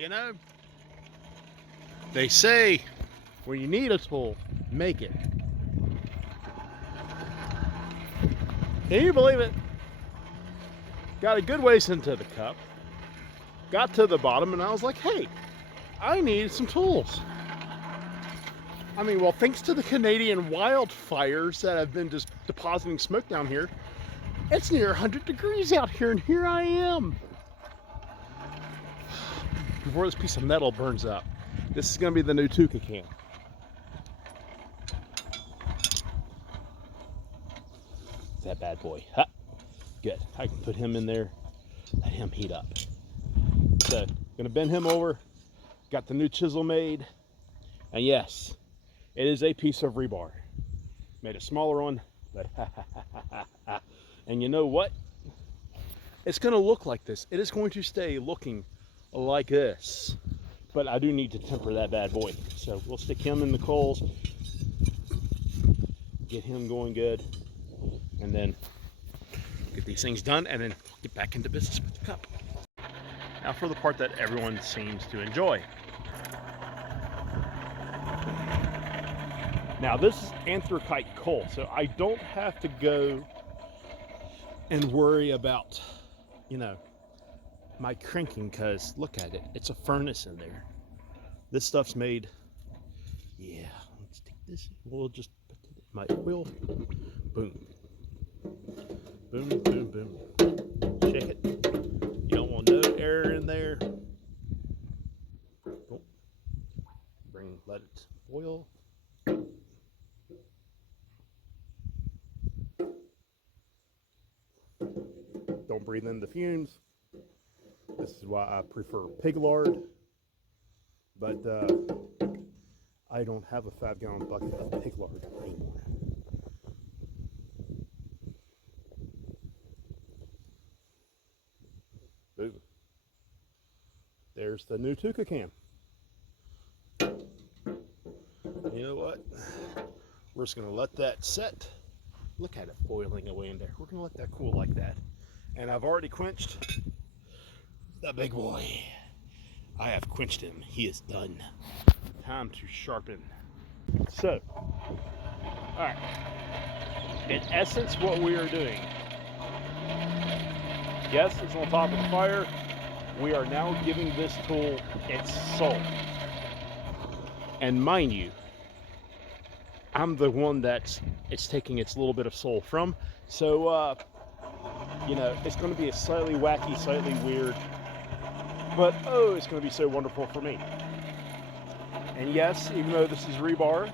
You know, they say when you need a tool, make it. Can you believe it? Got a good ways into the cup, got to the bottom, and I was like, hey, I need some tools. I mean, well, thanks to the Canadian wildfires that have been just depositing smoke down here, it's near 100 degrees out here, and here I am. Before this piece of metal burns up, this is going to be the new Tuka can. That bad boy. Huh. Good. I can put him in there, let him heat up. So, gonna bend him over. Got the new chisel made, and yes, it is a piece of rebar. Made a smaller one, but and you know what? It's gonna look like this. It is going to stay looking like this, but I do need to temper that bad boy. So we'll stick him in the coals, get him going good, and then get these things done, and then get back into business with the cup. Now for the part that everyone seems to enjoy. Now this is anthracite coal, so I don't have to go and worry about, you know, my cranking, because look at it, it's a furnace in there. This stuff's made, yeah, let's take this, we'll just put it in my oil, boom. Boom, boom, boom. Check it. You don't want no air in there. Oh. Let it boil. Don't breathe in the fumes. This is why I prefer pig lard. But I don't have a 5-gallon bucket of pig lard anymore. Boom. There's the new Tuka can. You know what? We're just gonna let that set. Look at it boiling away in there. We're gonna let that cool like that. And I've already quenched the big boy. I have quenched him. He is done. Time to sharpen. So, all right. In essence, what we are doing, yes, it's on top of the fire. We are now giving this tool its soul. And mind you, I'm the one that's taking its little bit of soul from. So, you know, it's going to be a slightly wacky, slightly weird, but oh, it's going to be so wonderful for me. And yes, even though this is rebar,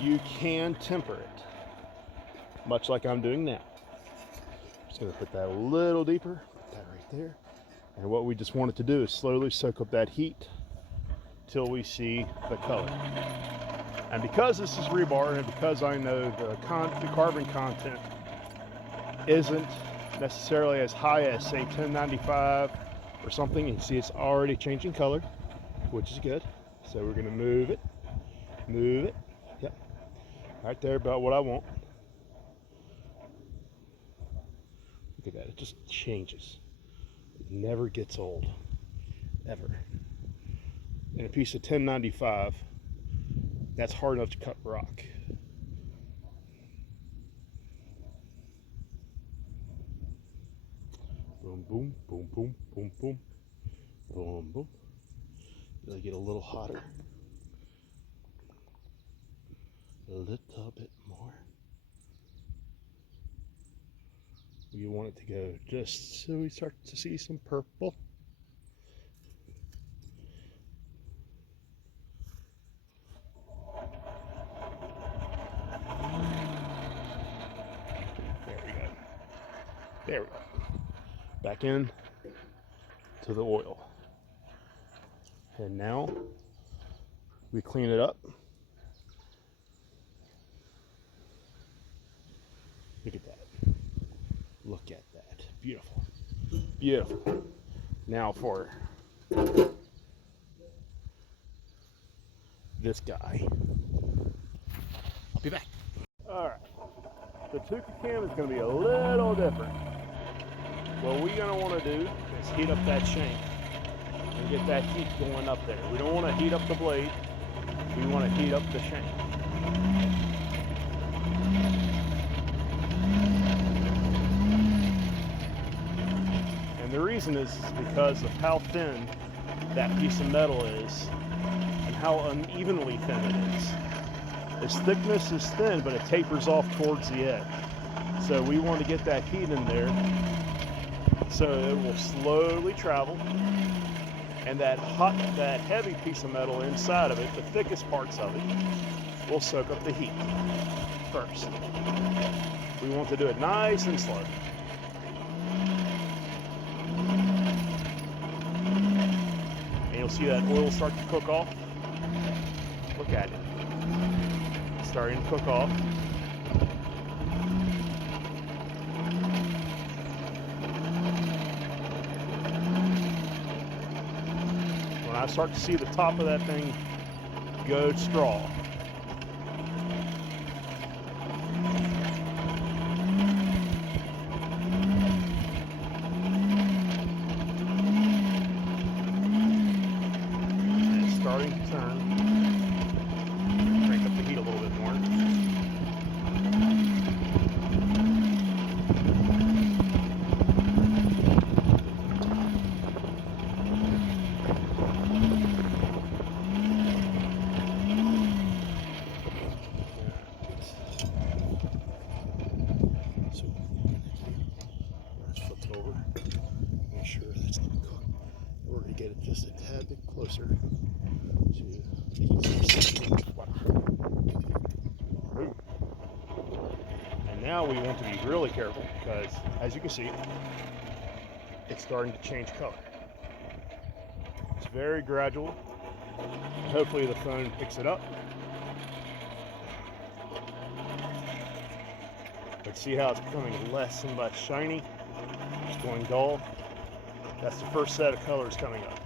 you can temper it, much like I'm doing now. Just going to put that a little deeper, put that right there. And what we just wanted to do is slowly soak up that heat till we see the color. And because this is rebar, and because I know the carbon content isn't necessarily as high as, say, 1095 or something, you see it's already changing color, which is good. So we're gonna move it, yep, right there, about what I want. Look at that, it just changes. It never gets old, ever. And a piece of 1095, that's hard enough to cut rock. Boom, boom, boom, boom, boom, boom, boom, boom. Really get a little hotter. A little bit more. You want it to go just so we start to see some purple. There we go. There we go. Back in to the oil. And now we clean it up. Look at that. Look at that. Beautiful. Beautiful. Now for this guy. I'll be back. All right. The Tuka cam is going to be a little different. What we're going to want to do is heat up that shank and get that heat going up there. We don't want to heat up the blade, we want to heat up the shank. And the reason is because of how thin that piece of metal is and how unevenly thin it is. Its thickness is thin, but it tapers off towards the edge. So we want to get that heat in there so it will slowly travel, and that heavy piece of metal inside of it, the thickest parts of it, will soak up the heat first. We want to do it nice and slow. And you'll see that oil start to cook off. Look at it. It's starting to cook off. When I start to see the top of that thing go straw, starting to turn. Crank up the heat a little bit more. So let's flip it over. Make sure that's going to cook. We're going to get it just a tad bit closer to and now we want to be really careful because, as you can see, it's starting to change color. It's very gradual. Hopefully the phone picks it up. But see how it's becoming less and less shiny? It's going dull. That's the first set of colors coming up.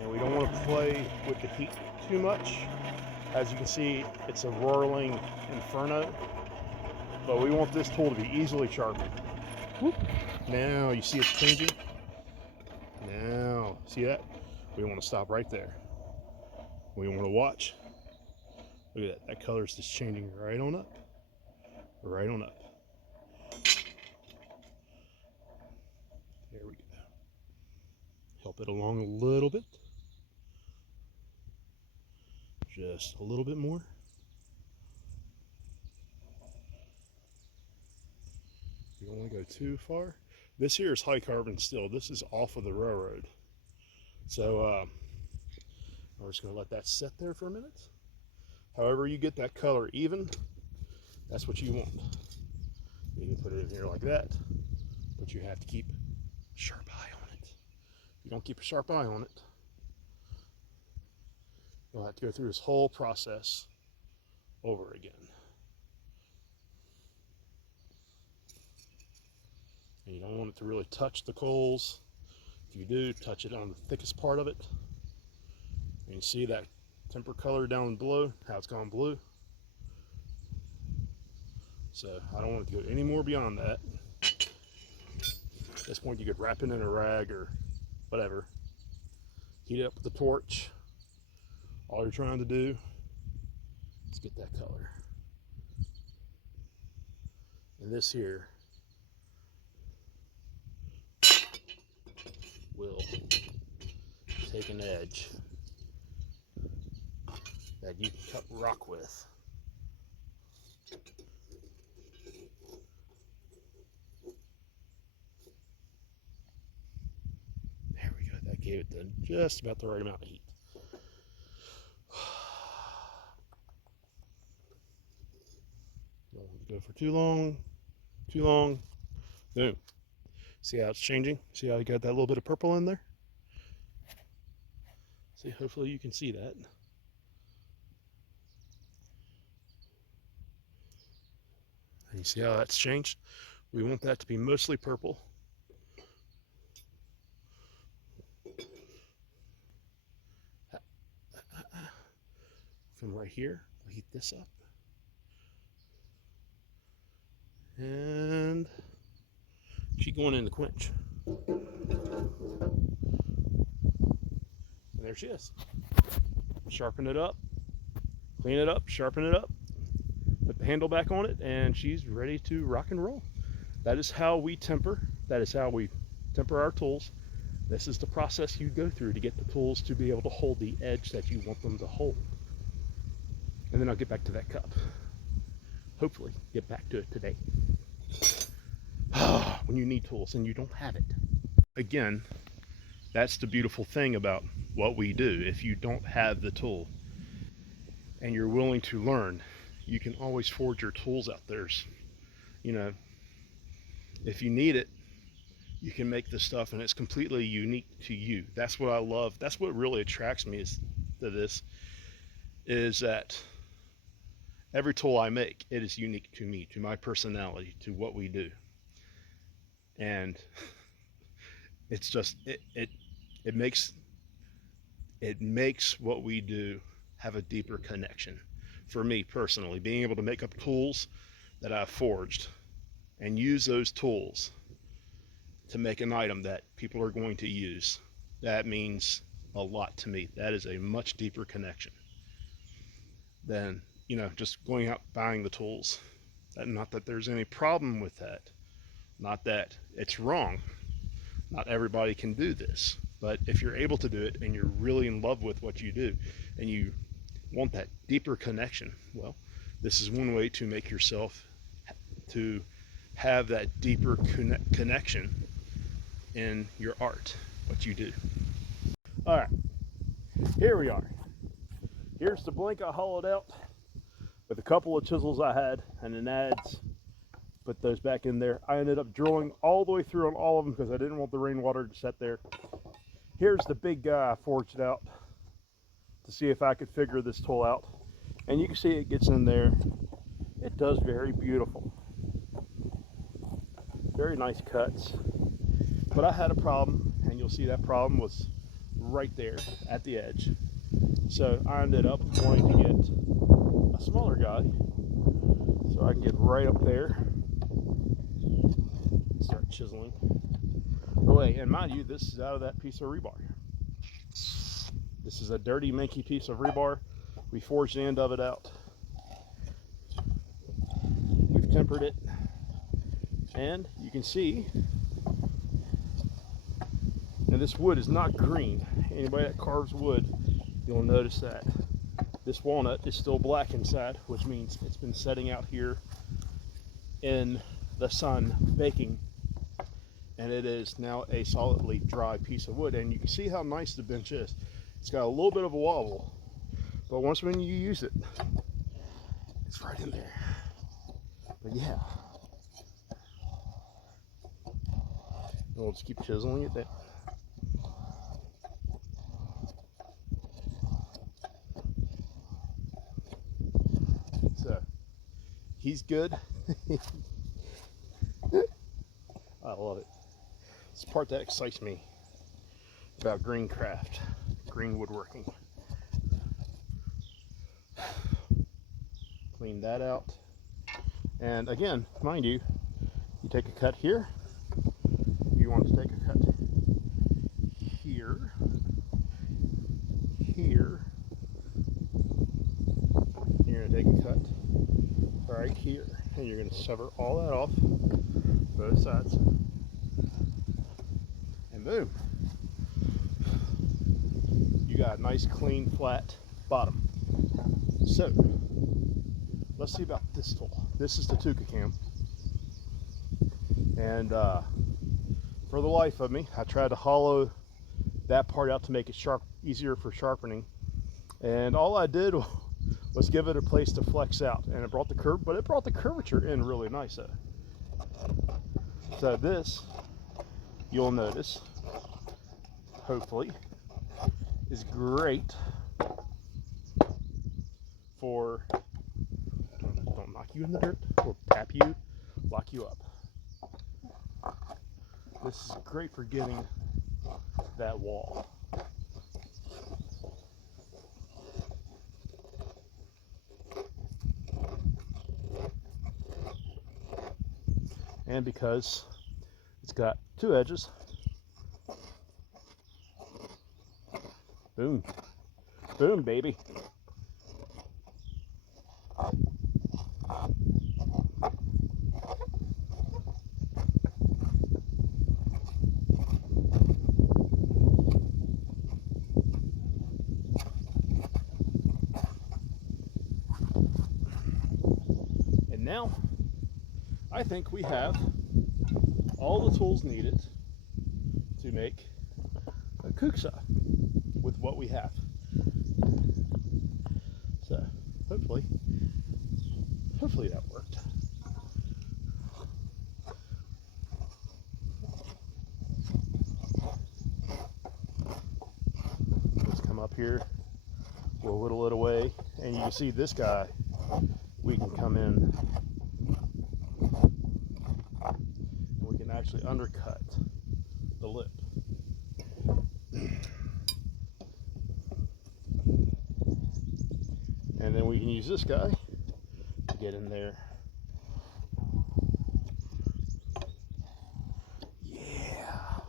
And we don't want to play with the heat too much. As you can see, it's a whirling inferno. But we want this tool to be easily sharpened. Whoop. Now you see it's changing. Now, see that? We want to stop right there. We want to watch. Look at that. That color is just changing right on up. Right on up. There we go. Help it along a little bit. Just a little bit more. You don't want to go too far. This here is high carbon steel. This is off of the railroad. So we're just going to let that sit there for a minute. However you get that color even, that's what you want. You can put it in here like that, but you have to keep a sharp eye on it. If you don't keep a sharp eye on it, you'll have to go through this whole process over again. And you don't want it to really touch the coals. If you do, touch it on the thickest part of it. And you see that temper color down below, how it's gone blue. So I don't want it to go any more beyond that. At this point you could wrap it in a rag or whatever. Heat it up with the torch. All you're trying to do is get that color. And this here will take an edge that you can cut rock with. There we go. That gave it just about the right amount of heat. Don't want to go for too long. Too long. Boom. See how it's changing? See how you got that little bit of purple in there? See, hopefully you can see that. And you see how that's changed? We want that to be mostly purple. From right here, we'll heat this up. And She going in the quench. And there she is. Sharpen it up, clean it up, sharpen it up, put the handle back on it, and she's ready to rock and roll. That is how we temper. That is how we temper our tools. This is the process you go through to get the tools to be able to hold the edge that you want them to hold. And then I'll get back to that cup. Hopefully get back to it today. When you need tools and you don't have it. Again, that's the beautiful thing about what we do. If you don't have the tool and you're willing to learn, you can always forge your tools out. There's, you know, if you need it, you can make this stuff and it's completely unique to you. That's what I love. That's what really attracts me to this, is that every tool I make, it is unique to me, to my personality, to what we do. And it's just, it makes what we do have a deeper connection. For me personally, being able to make up tools that I've forged and use those tools to make an item that people are going to use, that means a lot to me. That is a much deeper connection than, you know, just going out buying the tools. Not that there's any problem with that, not that it's wrong. Not everybody can do this, but if you're able to do it and you're really in love with what you do and you want that deeper connection, well, this is one way to make yourself to have that deeper connection in your art, what you do. All right, here we are. Here's the blank I hollowed out with a couple of chisels I had and an adze. Put those back in there. I ended up drilling all the way through on all of them because I didn't want the rainwater to set there. Here's the big guy I forged out to see if I could figure this tool out. And you can see it gets in there. It does very beautiful. Very nice cuts. But I had a problem, and you'll see that problem was right there at the edge. So I ended up wanting to get a smaller guy so I can get right up there. Start chiseling. Oh wait, and mind you, this is out of that piece of rebar. This is a dirty, manky piece of rebar. We forged the end of it out. We've tempered it, and you can see, and this wood is not green. Anybody that carves wood, you'll notice that this walnut is still black inside, which means it's been setting out here in the sun baking, and it is now a solidly dry piece of wood. And you can see how nice the bench is. It's got a little bit of a wobble, but once when you use it, it's right in there. But yeah, we'll just keep chiseling it down. So he's good. I love it. It's the part that excites me about green craft, green woodworking. Clean that out. And again, mind you, you take a cut here, you want to take a cut here, here, you're going to take a cut right here, and you're going to sever all that off, both sides, and boom, you got a nice clean flat bottom. So let's see about this tool. This is the Tuka cam, and for the life of me, I tried to hollow that part out to make it sharp, easier for sharpening, and all I did was give it a place to flex out, and it brought the curvature in really nice. So this, you'll notice, hopefully, is great for, don't knock you in the dirt or tap you, lock you up. This is great for getting that wall. And because it's got 2 edges. Boom. Boom, baby. And now, I think we have all the tools needed to make a kuksa with what we have. So hopefully that worked. Let's come up here, we'll whittle it away, and you can see this guy, we can come in and we can actually undercut the lip. And then we can use this guy to get in there. Yeah.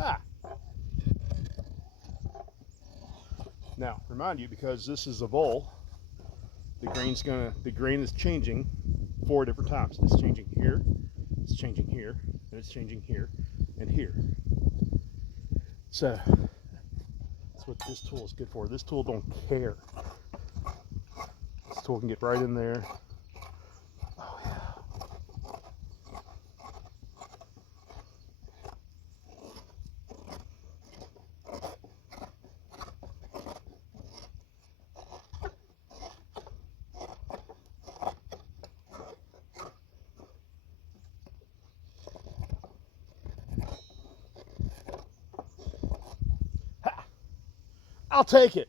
Ah. Now, remind you, because this is a bowl, the grain is changing 4 different times. It's changing here, it's changing here, and it's changing here and here. So that's what this tool is good for. This tool don't care. This tool can get right in there. Oh yeah. I'll take it.